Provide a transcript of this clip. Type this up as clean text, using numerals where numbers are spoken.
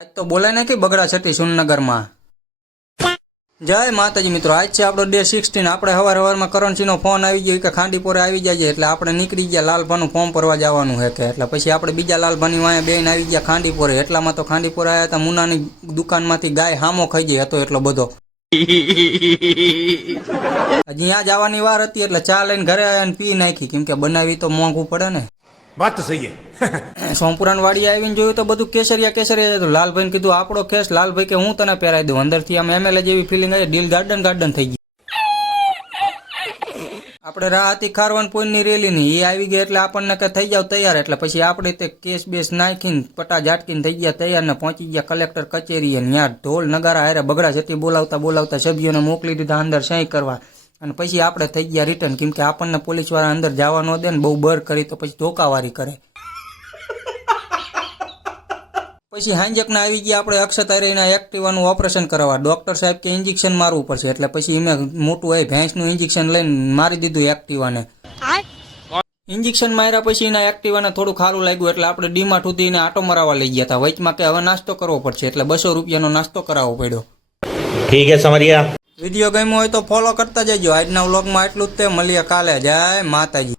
આજ તો બોલાય ને કે બગડા છતી સુનનગરમાં જય માતાજી મિત્રો, આજ છે આપણો ડે 16। આપણે સવારમાં કરણસિંહનો ફોન આવી ગયો કે ખાંડીપોરે આવી જાય એટલે આપણે નીકળી ગયા લાલભાનું ફોર્મ ભરવા જવાનું છે કે એટલે પછી આપણે બીજા લાલભાની વાંહે બેન આવી ગયા ખાંડીપોરે। એટલામાં તો ખાંડીપોરે આવ્યા હતા, મુનાની દુકાનમાંથી ગાય હામો ખાઈ ગઈ હતો એટલો બધો। હજી ત્યાં જવાની વાર હતી એટલે ચા લઈને ઘરે આવ્યા ને પી નાખી, કેમ કે બનાવી તો મોંઘું પડે ને। વાત તો સહી હે। સોમપુરાન વાડી આવીને જોયું તો બધું કેસરિયા કેસરિયા હતું। લાલભાઈને કીધું આપણો કેસ, લાલભાઈ કે હું તને પહેરાવી દઉં। અંદરથી આમ એમએલએ જેવી ફિલિંગ આવી, ડીલ ગાર્ડન ગાર્ડન થઈ ગઈ। આપણે રાહ હતી ખારવન પોઈન્ટની રેલીની, એ આવી ગઈ એટલે આપણને કે થઈ જાવ તૈયાર। એટલે પછી આપણે તે કેસ બેસ નાખીને પટા ઝાટકીને થઈ ગયા તૈયાર ને પહોંચી ગયા કલેક્ટર કચેરીએ। ત્યાં ઢોલ નગારા હારે બગડા જતી બોલાવતા બોલાવતા સભ્યોને મોકલી દીધા અંદર સહી કરવા, અને પછી આપણે થઈ ગયા રિટર્ન, કેમ કે આપણને પોલીસવાળા અંદર જવા ન દે ને, બહુ બર કરી તો પછી ધોકાવારી કરે। પછી હાંજકના આવી ગયા આપણે અક્ષતારીના એક્ટિવાનું ઓપરેશન કરાવવા। ડોક્ટર સાહેબ કે ઇન્જેક્શન મારવું પડશે, એટલે પછી મેં મોટું એ ભેંસનું ઇન્જેક્શન લઈને મારી દીધું એક્ટિવાને। ઇન્જેક્શન માર્યા પછી એના એક્ટિવાને થોડું ખારું લાગ્યું એટલે આપણે ડીમાર્ટ સુધી એને આટો મરાવવા લઈ ગયા હતા। વચમાં કે હવે નાસ્તો કરવો પડશે એટલે 200 રૂપિયાનો નાસ્તો કરાવવો પડ્યો। ઠીક હે સમરિયા। વિડીયો ગમ્યો હોય તો ફોલો કરતા જજો। આજના વ્લોગમાં એટલું જ તે, મળીએ કાલે। જય માતાજી।